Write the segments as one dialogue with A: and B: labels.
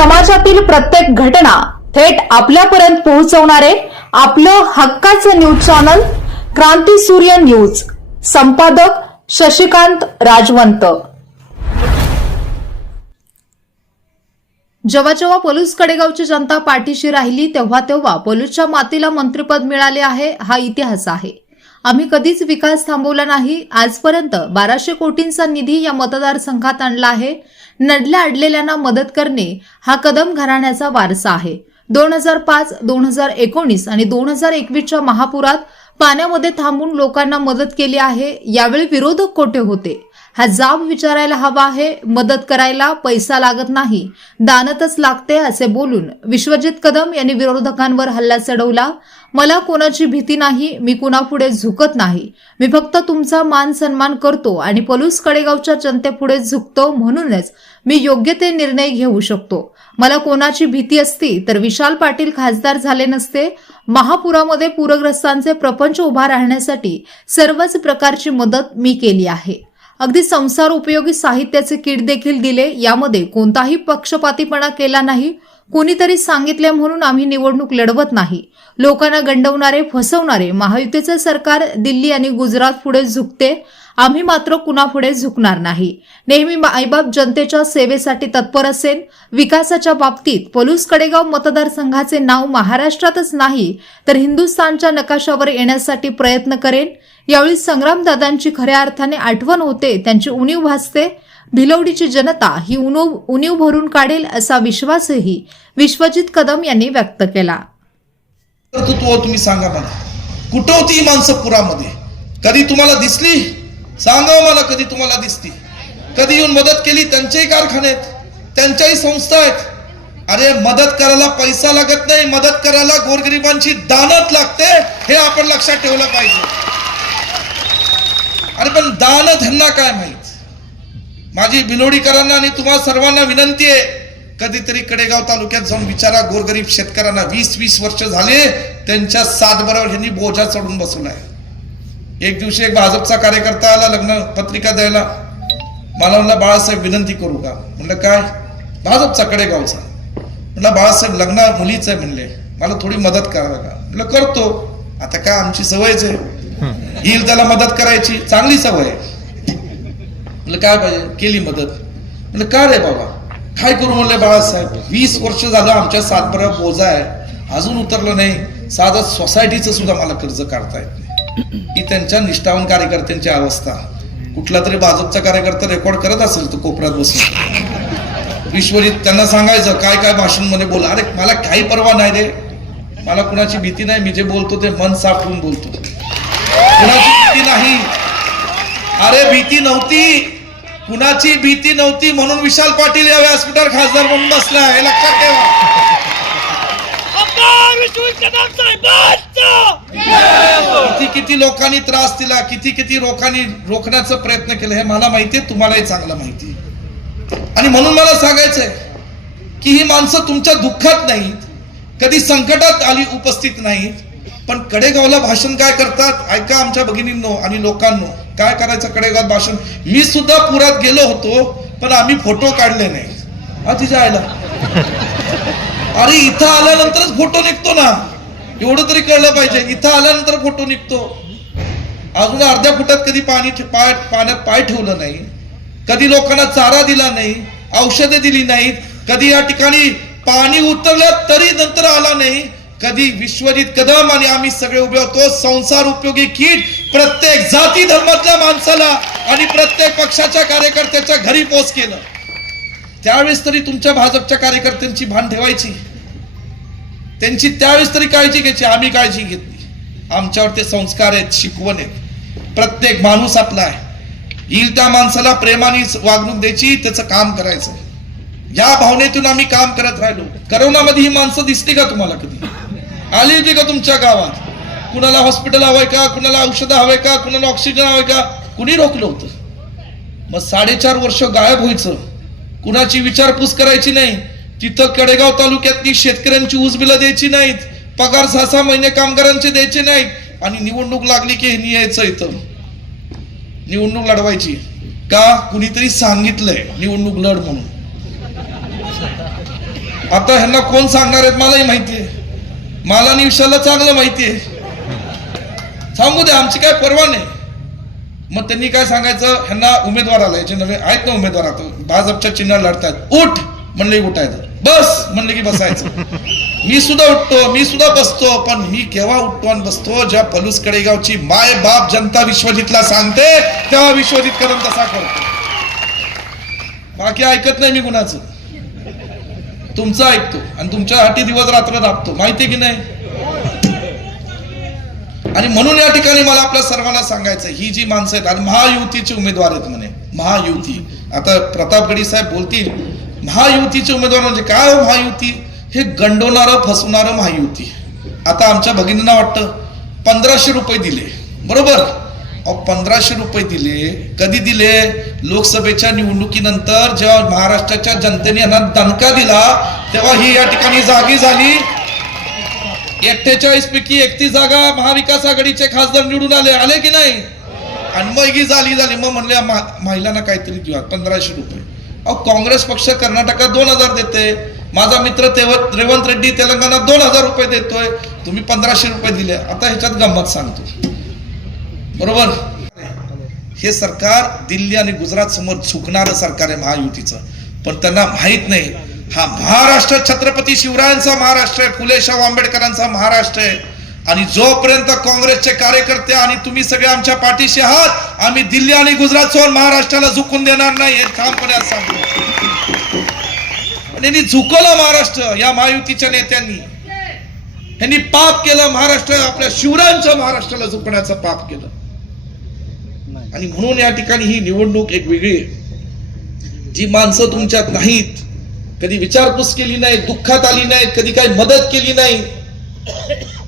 A: समाजातील प्रत्येक घटना थेट आपल्यापर्यंत पोहोचवणारे आपलं हक्काचं न्यूज चॅनल क्रांती सूर्य न्यूज. संपादक शशिकांत राजवंत. जेव्हा जेव्हा पलूस कडेगावची जनता पाठीशी राहिली तेव्हा तेव्हा पलूसच्या मातीला मंत्रिपद मिळाले आहे हा इतिहास आहे. आम्ही कधीच विकास थांबवला नाही आजपर्यंत बाराशे कोटींचा निधी या मतदारसंघात आणला आहे. नडल्या अडलेल्यांना मदत करणे हा कदम घराण्याचा वारसा आहे. दोन हजार पाच दोन हजार एकोणीस आणि दोन हजार एकवीसच्या महापुरात पाण्यामध्ये थांबून लोकांना मदत केली आहे यावेळी विरोधक कोठे होते? हा जाब विचारायला हवा आहे मदत करायला पैसा लागत नाही दानतच लागते असे बोलून विश्वजित कदम यांनी विरोधकांवर हल्ला चढवला. मला कोणाची भीती नाही मी कुणापुढे झुकत नाही. मी फक्त तुमचा मान सन्मान करतो आणि पलूस कडेगावच्या जनतेपुढे झुकतो म्हणूनच मी योग्य ते निर्णय घेऊ शकतो. मला कोणाची भीती असती तर विशाल पाटील खासदार झाले नसते. महापुरामध्ये पूरग्रस्तांचे प्रपंच उभा राहण्यासाठी सर्वच प्रकारची मदत मी केली आहे. अगदी संसार उपयोगी साहित्याचे किट देखील दिले. यामध्ये कोणताही पक्षपातीपणा केला नाही. कोणीतरी सांगितले म्हणून आम्ही निवडणूक लढवत नाही. लोकांना गंडवणारे फसवणारे महायुतीचे सरकार दिल्ली आणि गुजरात पुढे झुकते. आम्ही मात्र कुणापुढे झुकणार नाही. नेहमी आईबाप जनतेच्या सेवेसाठी तत्पर असेल. विकासाच्या बाबतीत पलूस कडेगाव मतदारसंघाचे नाव महाराष्ट्रातच नाही तर हिंदुस्थानच्या नकाशावर येण्यासाठी प्रयत्न करेन. यावेळी संग्रामदादांची खऱ्या अर्थाने आठवण होते त्यांची उणीव भासते. भिलवडीची जनता ही उणीव उणीव भरून काढेल असा विश्वासही विश्वजित कदम यांनी व्यक्त केला.
B: कर्तृत्व तुम्ही सांगा मला. कुठं होती माणसं पुरामध्ये? कधी तुम्हाला दिसली? सांगा मला कधी तुम्हाला दिसती. कधी येऊन मदत केली त्यांचेही कारखाने आहेत त्यांच्याही संस्था आहेत. अरे मदत करायला पैसा लागत नाही मदत करायला गोरगरिबांची दानत लागते हे आपण लक्षात ठेवलं पाहिजे. अरे पण दान त्यांना काय माहीत? माझी बिलोडीकरांना आणि तुम्हा सर्वांना विनंती आहे कधीतरी कडेगाव तालुक्यात जाऊन विचारा गोरगरीब शेतकऱ्यांना वीस वीस वर्ष झाले त्यांच्या सात बरोबर ह्यांनी बोजा चढून बसवलाय. एक दिवशी एक भाजपचा कार्यकर्ता आला लग्न पत्रिका द्यायला. मला म्हणला बाळासाहेब विनंती करू का? म्हणलं काय? भाजपचा कडेगावचा. म्हणलं बाळासाहेब लग्न मुलीचं आहे म्हणले. मला थोडी मदत करा का? म्हणलं करतो. आता काय आमची सवयच आहे. येईल त्याला मदत करायची. चांगली सवय आहे. म्हणलं काय पाहिजे? केली मदत. म्हणलं का रे बाबा? काय करू? म्हणले बाळासाहेब वीस वर्ष झालं आमच्या सातबारा बोजा आहे. अजून उतरलं नाही. साधं सोसायटीचं सुद्धा मला कर्ज काढता येत नाही. ही त्यांच्या निष्ठावान कार्यकर्त्यांची अवस्था. कुठला तरी भाजपचा कार्यकर्ता रेकॉर्ड करत असेल तो कोपऱ्यात बसून. विश्वजित त्यांना सांगायचं काय काय भाषणमध्ये बोला. अरे मला काही परवा नाही रे. मला कुणाची भीती नाही. मी जे बोलतो ते मन साफ ठेवून बोलतो. कुणाची भीती नाही. अरे भीती नव्हती. कुणाची भीती नव्हती म्हणून विशाल पाटील या व्यासपीठावर खासदार म्हणून बसला हे लक्षात ठेवा
C: आमदार विश्वजित कदम साहेबांचा
B: किती किती लोकांनी त्रास दिला किती किती लोकांनी रोखण्याचा प्रयत्न केला हे मला माहितीये तुम्हालाही चांगलं माहिती आणि म्हणून मला सांगायचंय की ही माणसं तुमच्या दुःखात नाहीत कधी संकटात आली उपस्थित नाहीत पण कडेगावला भाषण काय करतात? ऐका आमच्या भगिनींनो आणि लोकांनो काय करायचं कडेगावात भाषण? मी सुद्धा पुरात गेलो होतो पण आम्ही फोटो काढले नाही हा तिच्या आयला अरे इथं आल्यानंतरच फोटो निघतो ना. एवढं तरी कळलं पाहिजे. इथं आल्यानंतर फोटो निघतो. अजून अर्ध्या फुटात कधी पाणी पाय पाण्यात पाय ठेवलं नाही. कधी लोकांना चारा दिला नाही औषधे दिली नाहीत. कधी या ठिकाणी पाणी उतरलं तरी नंतर आला नाही. कधी विश्वजित कदम आणि आम्ही सगळे उभे होतो. संसार उपयोगी किट प्रत्येक जाती धर्मातल्या माणसाला आणि प्रत्येक पक्षाच्या कार्यकर्त्याच्या घरी पोच केलं. त्यावेळेस तरी तुमच्या भाजपच्या कार्यकर्त्यांची भान ठेवायची. त्यांची त्यावेळेस तरी काळजी घ्यायची आम्ही काळजी घेतली आमच्यावर ते संस्कार आहेत शिकवण आहेत. प्रत्येक माणूस आपला आहे. येईल त्या माणसाला प्रेमाने वागणूक द्यायची त्याचं काम करायचं. या भावनेतून आम्ही काम करत राहिलो. करोनामध्ये ही माणसं दिसली का तुम्हाला कधी? आली होती का तुमच्या गावात? कुणाला हॉस्पिटल हवंय का? कुणाला औषधं हवंय का? कुणाला ऑक्सिजन हवंय का? कुणी रोखलं होतं? मग साडेचार वर्ष गायब व्हायचं. कुणाची विचारपूस करायची नाही. तिथं कडेगाव तालुक्यातली शेतकऱ्यांची ऊस द्यायची नाहीत. पगार सहा सहा महिने कामगारांचे द्यायचे नाहीत. आणि निवडणूक लागली की हे यायचं इथं. निवडणूक लढवायची. का? कुणीतरी सांगितलंय निवडणूक लढ म्हणून. आता ह्यांना कोण सांगणार आहेत मलाही माहितीये मला आणि विशालला चांगलं माहितीये सांगू द्या आमची काय परवा नाही. मग त्यांनी काय सांगायचं? ह्यांना उमेदवार आला याचे नवे आहेत ना उमेदवार आता. भाजपच्या चिन्ह लढतायत. उठ! म्हणले की उठायचं. बस! म्हणले की बसायचं. मी सुद्धा उठतो मी सुद्धा बसतो पण मी केव्हा उठतो आणि बसतो? जेव्हा पलूस कडेगावची माय बाप जनता विश्वजितला सांगते तेव्हा विश्वजित कदम तसा करतो. बाकी ऐकत नाही मी कुणाचं. तुमचं ऐकतो आणि तुमच्या हाती दिवस रात्र दाबतो. माहिती की नाही? आणि म्हणून या ठिकाणी मला आपल्या सर्वांना सांगायचं ही जी माणसं आहेत आणि महायुतीचे उमेदवार आहेत म्हणे महायुती. आता प्रताप गडी साहेब बोलतील महायुतीचे उमेदवार म्हणजे काय हो महायुती? हे गंडवणारं फसवणारं महायुती. आता आमच्या भगिनींना वाटतं पंधराशे रुपये दिले. बरोबर? अहो पंधराशे रुपये दिले. कधी दिले? लोकसभेच्या निवडणुकीनंतर जेव्हा महाराष्ट्राच्या जनतेने यांना दणका दिला तेव्हा ही या ठिकाणी जागी झाली. एक्केचाळीस पैकी एकतीस जागा महाविकास आघाडीचे खासदार निवडून आले. आले की नाही? आणि मग ही झाली झाली मग म्हणले महिलांना काहीतरी देऊया पंधराशे रुपये. अहो काँग्रेस पक्ष कर्नाटकात दोन हजार देते माझा मित्र रेवंत रेड्डी तेलंगणात दोन हजार रुपये देतोय. तुम्ही पंधराशे रुपये दिले. आता ह्याच्यात गंमत सांगतो. बरोबर? हे सरकार दिल्ली आणि गुजरात समोर चुकणारं सरकार आहे महायुतीचं. पण त्यांना माहीत नाही हा महाराष्ट्र छत्रपती शिवरायांचा महाराष्ट्र आहे फुले शाहू आंबेडकरांचा महाराष्ट्र आहे. आणि जोपर्यंत काँग्रेसचे कार्यकर्ते आणि तुम्ही सगळे आमच्या पाठीशी आहात आम्ही दिल्ली आणि गुजरात सोडून महाराष्ट्राला झुकून देणार नाही हे ठामपणे आज सांगतो. झुकवलं महाराष्ट्र या महायुतीच्या नेत्यांनी. यांनी पाप केलं महाराष्ट्र आपल्या शिवरायांच्या महाराष्ट्राला झुकण्याचं पाप केलं. आणि म्हणून या ठिकाणी ही निवडणूक एक वेगळी आहे. जी माणसं तुमच्यात नाहीत कधी विचारपूस केली नाही दुःखात आली नाही कधी काही मदत केली नाही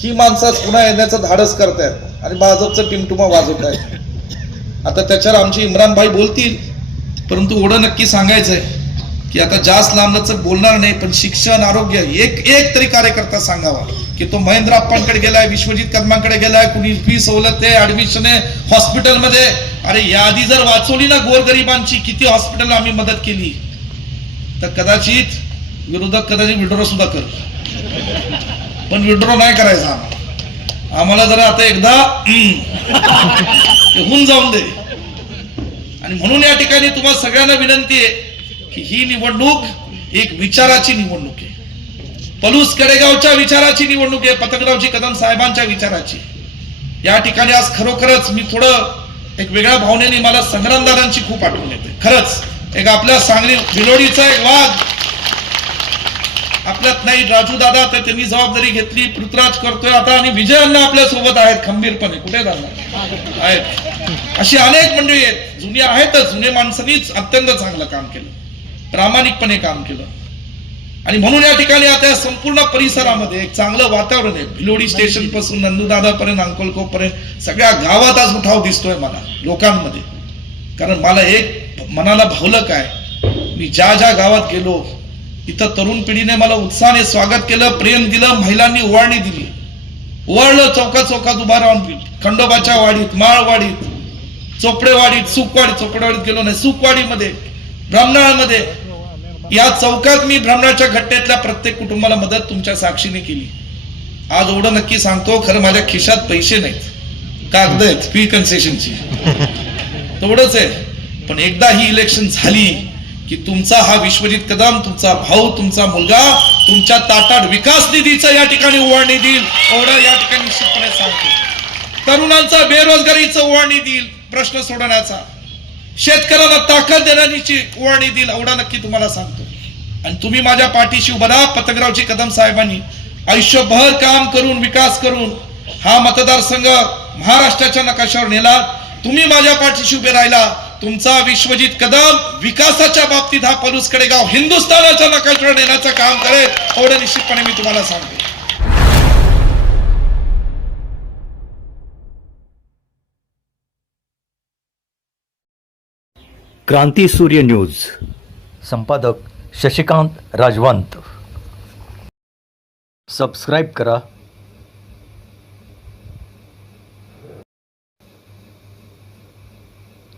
B: ही माणसं पुन्हा येण्याचं धाडस करतायत. आणि भाजपचं टिमटुमा वाजवत आहेत. आता त्याच्यावर आमचे इम्रान भाई बोलतील परंतु एवढं नक्की सांगायचंय की आता जास्त लांबच बोलणार नाही पण शिक्षण आरोग्य एक एक तरी कार्यकर्ता सांगावा की तो महेंद्र अप्पांकडे गेलाय विश्वजित कदमांकडे गेलाय कुणी फी सवलत आहे ऍडमिशन आहे हॉस्पिटलमध्ये अरे यादी जर वाचवली ना गोरगरिबांची किती हॉस्पिटल आम्ही मदत केली? तर कदाचित विरोधक कदाचित विड्रॉ सुद्धा कर. पण विड्रॉ नाही करायचा. आम्हाला. आम्हाला जरा आता एकदा होऊन जाऊन दे. आणि म्हणून या ठिकाणी तुम्हाला सगळ्यांना विनंती आहे की ही निवडणूक एक विचाराची निवडणूक आहे. पलूस कडेगावच्या विचाराची निवडणूक आहे पतंगरावजी कदम साहेबांच्या विचाराची. या ठिकाणी आज खरोखरच मी थोडं एक वेगळ्या भावनेने मला संग्रामदारांची खूप आठवण येते. खरंच एक आपल्या सांगली बिलोडीचा एक वाघ आपल्यात नाही राजू दादा तर त्यांनी जबाबदारी घेतली पृथ्वीराज करतोय आता आणि विजयांना आपल्यासोबत आहेत खंबीरपणे. कुठे जाणार? आहेत. अशी अनेक मंडळी आहेत. जुनी आहेतच जुने माणसांनीच अत्यंत चांगलं काम केलं. प्रामाणिकपणे काम केलं. आणि म्हणून या ठिकाणी आता या संपूर्ण परिसरामध्ये एक चांगलं वातावरण आहे. भिलोडी स्टेशनपासून नंदूदादापर्यंत अंकोलकोप पर्यंत सगळ्या गावात आज उठाव दिसतोय मला लोकांमध्ये. कारण मला एक मनाला भावलं काय? मी ज्या ज्या गावात गेलो इथं तरुण पिढीने मला उत्साहाने स्वागत केलं प्रेम दिलं महिलांनी ओवाळणी दिली. ओवाळलं चौका चौकात उभा राहून खंडोबाच्या वाडीत माळवाडीत चोपडेवाडीत सुकवाडीत चोपडेवाडीत गेलो नाही सुकवाडीमध्ये ब्राह्मणामध्ये या चौकात मी ब्राह्मणाच्या घटनेतल्या प्रत्येक कुटुंबाला मदत तुमच्या साक्षीने केली. आज एवढं नक्की सांगतो खरं माझ्या खिशात पैसे नाहीत. कागद आहेत फी कन्सेशनची तेवढंच आहे. पण एकदा ही इलेक्शन झाली की तुमचा हा विश्वजित कदम तुमचा भाऊ तुमचा मुलगा तुमच्या ताटात विकास निधीचा या ठिकाणी उभारणी देईल एवढं या ठिकाणी निश्चितपणे सांगतो. तरुणांचा बेरोजगारीचं उभारणी देईल प्रश्न सोडवण्याचा. शेतकऱ्याला ताकद देण्याची उभारणी देईल एवढा नक्की तुम्हाला सांगतो. आणि तुम्ही माझ्या पाठीशी उभा राहा पतंगरावजी कदम साहेबांनी. आयुष्यभर काम करून विकास करून हा मतदारसंघ महाराष्ट्राच्या नकाशावर नेला. तुम्ही माझ्या पाठीशी उभे राहिला. तुमचा विश्वजित कदम विकासाच्या बाबतीत हा पलूस कडेगाव हिंदुस्थानाच्या नकाशावर नेण्याचं काम करेल एवढं निश्चितपणे मी तुम्हाला सांगतो.
D: क्रांती सूर्य न्यूज. संपादक शशिकांत राजवंत. सबस्क्राईब करा.